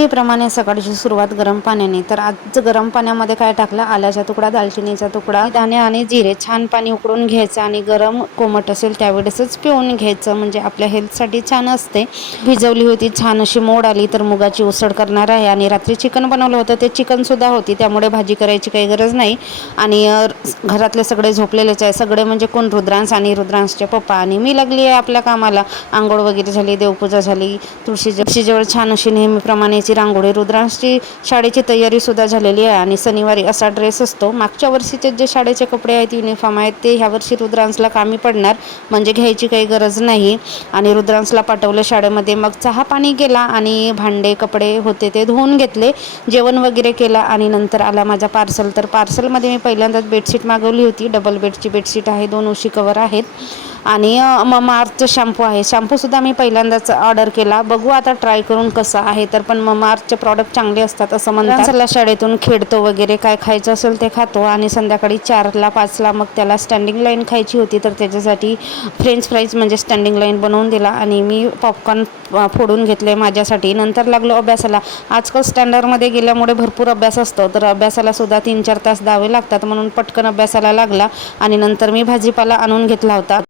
नेहमीप्रमाणे सकाळची सुरुवात गरम पाण्याने. तर आज गरम पाण्यामध्ये काय टाकलं, आल्याचा तुकडा, दालचिनीचा तुकडा, दाणे आणि जिरे. छान पाणी उकळून घ्यायचं आणि गरम कोमट असेल त्यावेळेसच पिऊन घ्यायचं, म्हणजे आपल्या हेल्थसाठी छान असते. भिजवली होती, छान अशी मोड आली. तर मुगाची उसळ करणार आहे आणि रात्री चिकन बनवलं होतं, ते चिकनसुद्धा होती, त्यामुळे भाजी करायची काही गरज नाही. आणि घरातले सगळे झोपलेलेच आहे. सगळे म्हणजे कोण, रुद्रांश आणि रुद्रांशचे पप्पा आणि मी लागली आहे आपल्या कामाला. आंघोळ वगैरे झाली, देवपूजा झाली, तुळशीजवळ छान अशी नेहमीप्रमाणेची रांगोळी. रुद्रांशची शाळेची तयारीसुद्धा झालेली आहे आणि शनिवारी असा ड्रेस असतो. मागच्या वर्षीचे जे शाळेचे कपडे आहेत, युनिफॉर्म आहेत, ते ह्या वर्षी रुद्रांशला कामी पडणार, म्हणजे घ्यायची काही गरज नाही. आणि रुद्रांशला पाठवलं शाळेमध्ये. मग चहा पाणी केला आणि भांडे कपडे होते ते धुवून घेतले, जेवण वगैरे केला आणि नंतर आला माझा पार्सल. तर पार्सलमध्ये मी पहिल्यांदाच बेडशीट मागवली होती. डबल बेडची बेडशीट आहे, 2 उशी कवर आहेत आणि ममाअर्थचं शॅम्पू आहे. शॅम्पूसुद्धा मी पहिल्यांदाच ऑर्डर केला. बघू आता ट्राय करून कसं आहे. तर पण ममाअर्थचे प्रॉडक्ट चांगले असतात असं म्हणतात. चला, शाळेतून खेळतो वगैरे, काय खायचं असेल ते खातो. आणि संध्याकाळी 4ला 5ला मग त्याला स्टँडिंग लाईन खायची होती, तर त्याच्यासाठी फ्रेंच फ्राईज म्हणजे स्टँडिंग लाईन बनवून दिला आणि मी पॉपकॉर्न फोडून घेतले माझ्यासाठी. नंतर लागलो अभ्यासाला. आजकाल स्टँडर्डमध्ये गेल्यामुळे भरपूर अभ्यास असतो, तर अभ्यासाला सुद्धा 3-4 तास द्यावे लागतात, म्हणून पटकन अभ्यासाला लागला. आणि नंतर मी भाजीपाला आणून घेतला होता.